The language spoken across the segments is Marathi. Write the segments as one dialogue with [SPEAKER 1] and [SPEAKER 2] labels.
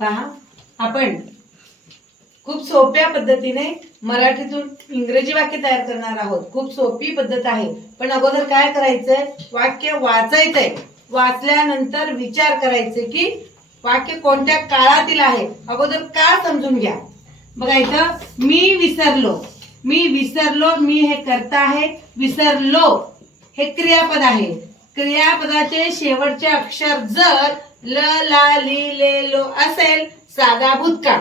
[SPEAKER 1] पहा आपण खूप सोप्या पद्धतीने मराठीतून इंग्रजी वाक्य तयार करणार आहोत. खूप सोपी पद्धत आहे. पण अगोदर काय करायचंय? वाक्य वाचायचंय. वाचल्यानंतर विचार करायचे की वाक्य कोणत्या काळातील आहे? अगोदर का समजून घ्या. बघा इथं मी विसरलो. मी विसरलो मी हे करता आहे. विसरलो हे क्रियापद आहे. क्रियापदाचे शेवटचे अक्षर जर ल ला ली ले लो असेल साधा भूतकाळ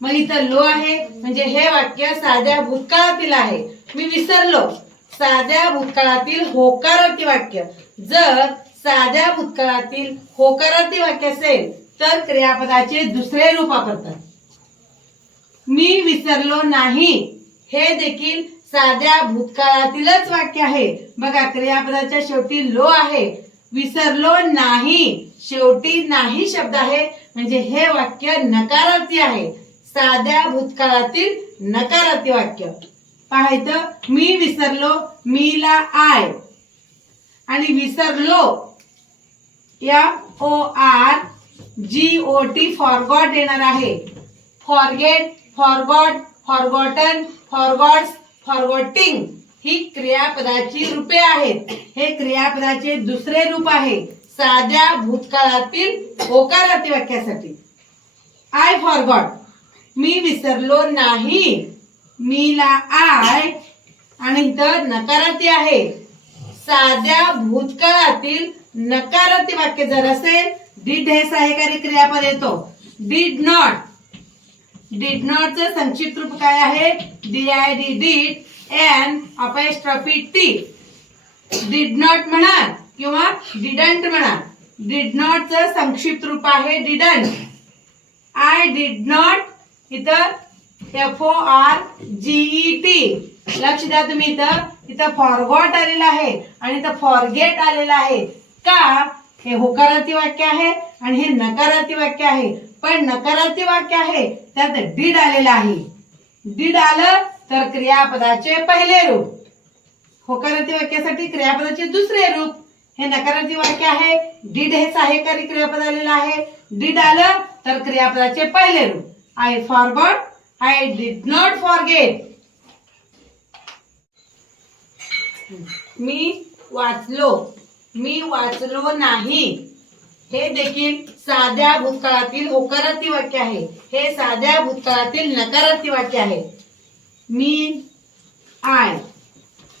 [SPEAKER 1] मग इथं लो आहे म्हणजे हे वाक्य साध्या भूतकाळातील आहे. मी विसरलो. साध्या भूतकाळातील होकारार्थी वाक्य. जर साध्या भूतकाळातील होकारार्थी वाक्य असेल तर क्रियापदाचे दुसरे रूप वापरतात. मी विसरलो नाही. हे देखील साध्या भूतकाळातीलच वाक्य आहे. बघा क्रियापदाच्या शेवटी लो आहे. विसरलो नाही. शेवटी नाही शब्द आहे. म्हणजे हे वाक्य नकारार्थी आहे. साध्या भूतकाळातील नकारार्थी वाक्य. पाहायचं मी विसरलो मीला आय. आणि विसरलो या O R G O T forgot येणार आहे. Forget forgot forgotten forgots forgetting ही क्रियापदाची रूपे आहेत. हे क्रियापदाचे दुसरे रूप आहे साध्या भूतकाळातील ओकाराती वाक्यासाठी. आय फॉरगॉट मी विसरलो नाही. मीला आय आणि इथं नकारार्थी आहे. साध्या भूतकाळातील नकारार्थी वाक्य जर असेल डिड हे सहाय्यकारी क्रियापद येतो. डिड नॉट डिड नॉट संक्षिप्त रूप काय आहे? D I D did N apostrophe T did not म्हणा किंवा डिडंट म्हणा. डिड नॉटचं संक्षिप्त रूप आहे डिडंट आय डिड नॉट इथं F O R G E T लक्ष द्या तुम्ही इथं. इथं फॉरगॉट आलेलं आहे आणि इथं फॉरगेट आलेलं आहे. का? हे होकारार्थी वाक्य आहे आणि हे नकारार्थी वाक्य आहे. पण नकारार्थी वाक्य आहे त्यात डीड आलेलं आहे. डीड आलं तर क्रियापदाचे पहिले रूप. होकारार्थी वाक्यासाठी क्रियापदाचे दुसरे रूप. हे नकारार्थी वाक्य आहे. डीड हे सहाय्यकारी क्रियापद आलेलं आहे. डीड आलं तर क्रियापदाचे पहिले रूप. I forgot I did not forget मी वाचलो. मी वाचलो नाही. हे देखील साध्या भूतकाळातील होकारार्थी वाक्य आहे. हे साध्या भूतकाळातील नकारार्थी वाक्य आहे. मी आय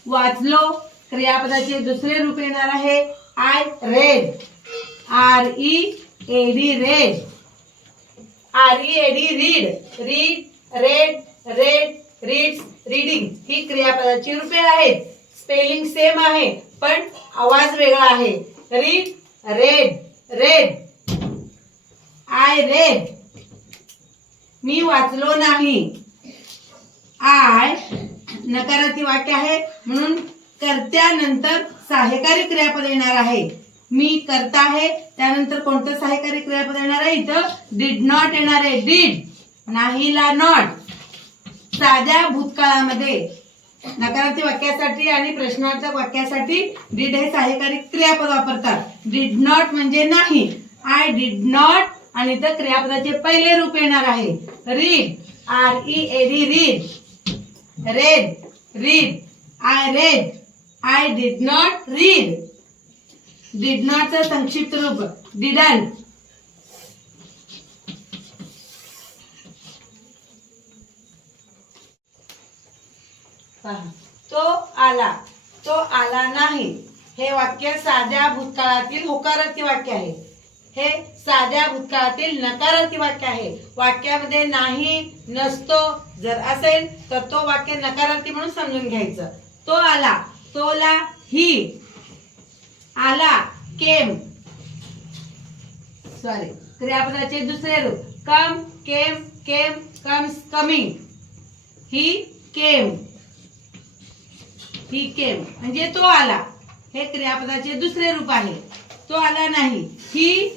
[SPEAKER 1] वाचलो क्रियापदाचे दुसरे रूप येणार आहे. I read R E A D read R E A D read read read read reads reading ही क्रियापदाची रूपे आहेत. स्पेलिंग सेम आहे पण आवाज वेगळा आहे. Read read read I read मी वाचलो नाही. आय नकारार्थी वाक्य आहे. म्हणून कर्त्यानंतर सहाय्यकारी क्रियापद येणार आहे. मी करता आहे. त्यानंतर कोणतं सहाय्यकारी क्रियापद येणार आहे इथं? डीड नॉट येणार आहे. डिड नाहीला नॉट साध्या भूतकाळामध्ये नकारार्थी वाक्यासाठी आणि प्रश्नार्थक वाक्यासाठी डीड हे सहाय्यकारी क्रियापद वापरतात. डीड नॉट म्हणजे नाही. आय डीड नॉट आणि इथं क्रियापदाचे पहिले रूप येणार आहे. Read R E A D read read read I read I did not read did नॉटचं संक्षिप्त रूप. डिडंट पहा. तो आला. तो आला नाही. हे वाक्य साध्या भूतकाळातील होकारार्थी वाक्य आहे. हे साध्या भूतकाळातील नकारार्थी वाक्य आहे. वाक्यामध्ये नाही नसतो जर असेल तर तो वाक्य नकारार्थी म्हणून समजून घ्यायचं. तो आला तोला ही. आला केम. सॉरी क्रियापदाचे दुसरे रूप. Come came came comes coming he came. He came. म्हणजे तो आला. हे क्रियापदाचे दुसरे रूप आहे. तो आला नाही. ही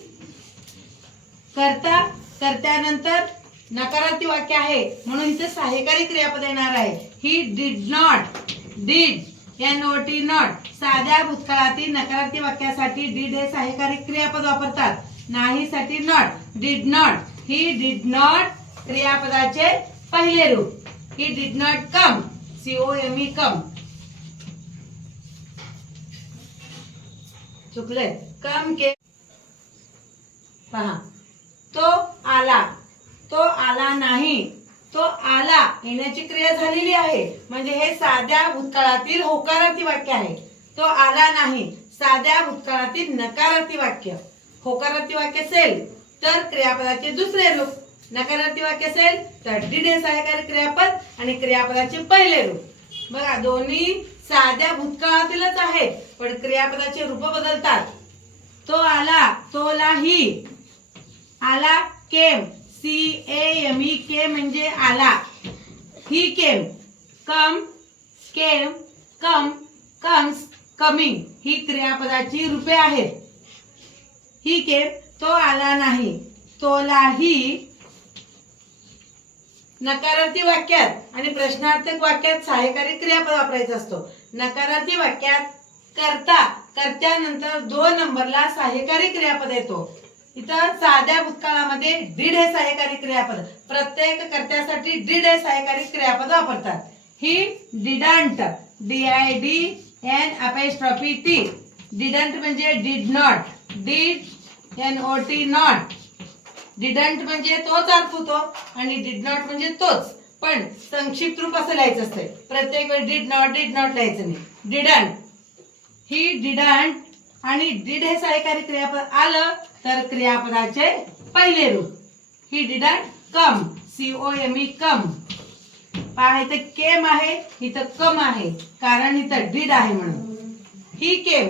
[SPEAKER 1] करता करत्यानंतर नकारार्थी वाक्य आहे. म्हणून इथे सहाय्यकारी क्रियापद येणार आहे. He did not did N O T not साध्या भूतकाळातील नकारार्थी वाक्यासाठी डीड हे सहाय्यकारी क्रियापद वापरतात. नाही साठी not did not he did not क्रियापदाचे पहिले रूप. He did not come C O M E come चुकले कम के पहा तो आला तो आला नाही तो आला येण्याची क्रिया झालेली आहे. म्हणजे हे साध्या भूतकाळातील होकारार्थी वाक्य आहे. तो आला नाही साध्या भूतकाळातील नकारार्थी वाक्य. होकारार्थी वाक्य असेल तर क्रियापदाचे दुसरे रूप. नकारार्थी वाक्य असेल तर डिडे सहकारी क्रियापद आणि क्रियापदाचे पहिले रूप. बघा दोन्ही साध्या भूतकाळातीलच आहेत पण क्रियापदाचे रूप बदलतात. तो आला तोलाही आला came. C A M E के म्हणजे आला. ही केम. कम केम कम कम्स कमिंग. ही क्रियापदाची रूपे आहेत. ही केम तो आला नाही. तोलाही नकारार्थी वाक्यात आणि प्रश्नार्थक वाक्यात सहाय्यकारी क्रियापद वापरायचा असतो. नकारार्थी वाक्यात करता कर्त्यानंतर दोन नंबरला सहाय्यकारी क्रियापद येतो. इथं साध्या भूतकाळामध्ये दीड हे सहाय्यकारी क्रियापद प्रत्येक कर्त्यासाठी दीड हे सहाय्यकारी क्रियापद वापरतात. He didn't D I D N apostrophe T didn't म्हणजे did not did N O T not didn't म्हणजे तोच अर्थ होतो आणि डिड नॉट म्हणजे तोच. पण संक्षिप्त रूप असं लिहायचं असतंय. प्रत्येक वेळी डीड नॉट डीड नॉट लिहायचं नाही. डिडंट. ही डिडंट आणि डिड हे सहकारी क्रियापद आलं तर क्रियापदाचे पहिले रूप. He didn't come C O M E come. पहा इथं केम आहे इथं कम आहे कारण इथं डिड आहे म्हणून. He came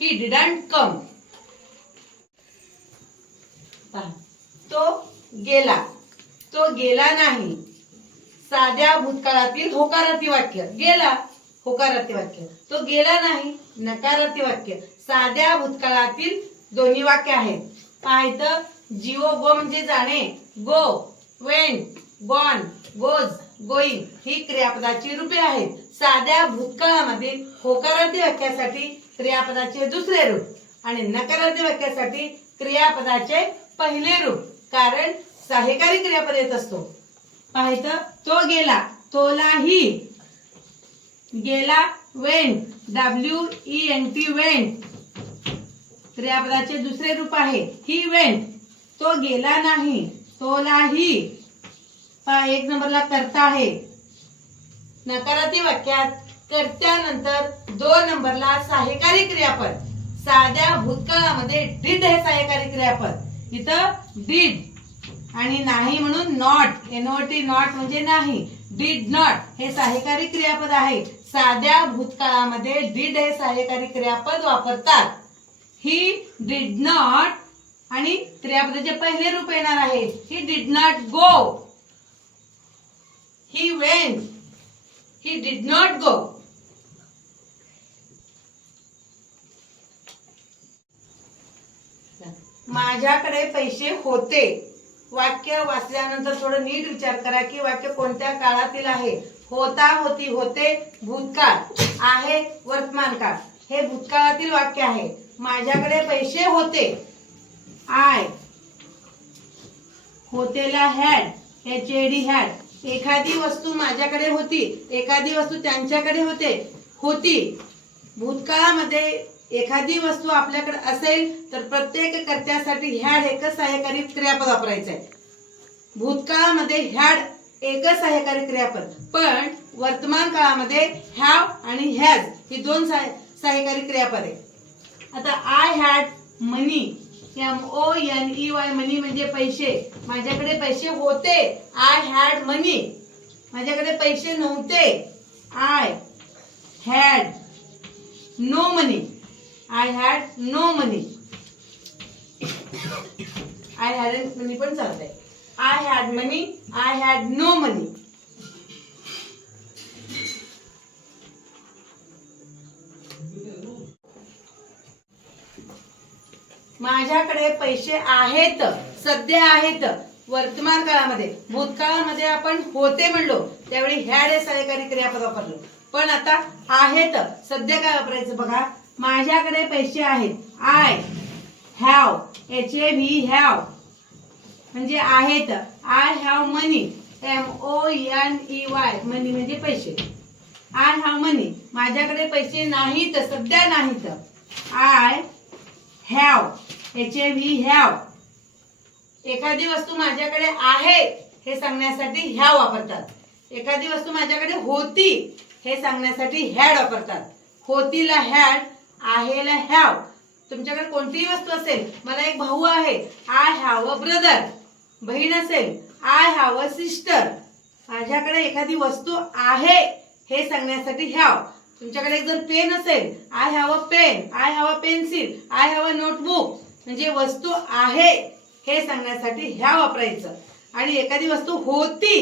[SPEAKER 1] he didn't come. पहा तो गेला. तो गेला नाही. साध्या भूतकाळातील होकारार्थी वाक्य. गेला. होकारार्थी वाक्य. तो गेला नाही नकारार्थी वाक्य. साध्या भूतकाळातील दोन्ही वाक्य आहेत. पाहायचं जिओ गो म्हणजे जाणे. Go went gone goes going ही क्रियापदाची रूपे आहेत. साध्या भूतकाळामध्ये होकारार्थी वाक्यासाठी क्रियापदाचे दुसरे रूप आणि नकारार्थी वाक्यासाठी क्रियापदाचे पहिले रूप. कारण सहाय्यकारी क्रियापद येत असतो. पाहायचं तो गेला तोलाही गेला went W E N T went क्रियापदाचे दुसरे रूप आहे. ही वेंट तो गेला नाही तोलाही एक नंबरला करता आहे. नकारार्थी वाक्यात कर्त्यानंतर दोन नंबरला सहाय्यकारी क्रियापद. साध्या भूतकाळामध्ये डिड हे सहाय्यकारी क्रियापद. इथं डिड आणि नाही म्हणून नॉट एनओटी नॉट म्हणजे नाही. डीड नॉट हे सहाय्यकारी क्रियापद आहे. साध्या भूतकाळामध्ये डीड हे सहाय्यकारी क्रियापद वापरतात. ही डीड नॉट आणि क्रियापदाचे पहिले रूप येणार आहे he did not go he when he did not go माझ्याकडे पैसे होते. वाक्य वाचल्यानंतर थोडं नीट विचार करा की वाक्य कोणत्या काळातील आहे? होता होती होते भूतकाळ आहे वर्तमान काळ हे भूतकाळातील वाक्य आहे. माझ्याकडे पैसे होते. I. होतेला had H A D had एखादी वस्तू माझ्याकडे होती. एखादी वस्तू त्यांच्याकडे होते. होती. भूतकाळामध्ये एखादी वस्तू आपल्याकडे असेल तर प्रत्येक कर्त्यासाठी हॅड एकच सहाय्यकारी क्रियापद वापरायचं आहे. भूतकाळामध्ये हॅड एकच सहाय्यकारी क्रियापद पण वर्तमान काळामध्ये हॅव आणि हॅज ही दोन सहाय्यकारी क्रियापद आहे. आता I had money M O N E Y money म्हणजे पैसे. माझ्याकडे पैसे होते आय हॅड मनी. माझ्याकडे पैसे नव्हते I had no money. I had no money I had money पण चालतंय. I had money I had no money माझ्याकडे पैसे आहेत सध्या आहेत. वर्तमान काळामध्ये भूतकाळामध्ये आपण होते म्हणलो त्यावेळी हॅड हे सहाय्यकारी क्रियापद वापरलो. पण आता आहेत सध्या काय वापरायचं बघा? माझ्याकडे पैसे आहेत. I have H A V have म्हणजे आहेत. I have money M O N E Y money म्हणजे पैसे. आय हॅव मनी माझ्याकडे पैसे नाहीत सध्या नाहीत. I have H A V have एखादी वस्तू माझ्याकडे आहे हे सांगण्यासाठी ह्या वापरतात. एखादी वस्तू माझ्याकडे होती हे सांगण्यासाठी हॅड वापरतात. होतीला हॅड आहेला हॅव तुमच्याकडे कोणतीही वस्तू असेल मला एक भाऊ आहे. आय हॅव अ ब्रदर बहीण असेल. आय हॅव अ सिस्टर माझ्याकडे एखादी वस्तू आहे हे सांगण्यासाठी हॅव तुमच्याकडे एक जर पेन असेल I have a pen I have a pencil I have a notebook म्हणजे वस्तू आहे हे सांगण्यासाठी ह्या वापरायचं. आणि एखादी वस्तू होती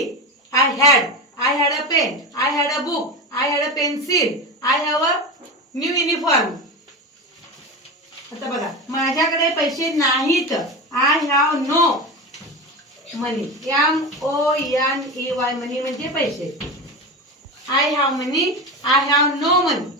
[SPEAKER 1] I had I had a pen I had a book I had a pencil I have a new uniform आता बघा माझ्याकडे पैसे नाहीत. I have no money M O N E Y money म्हणजे पैसे. I have money I have no money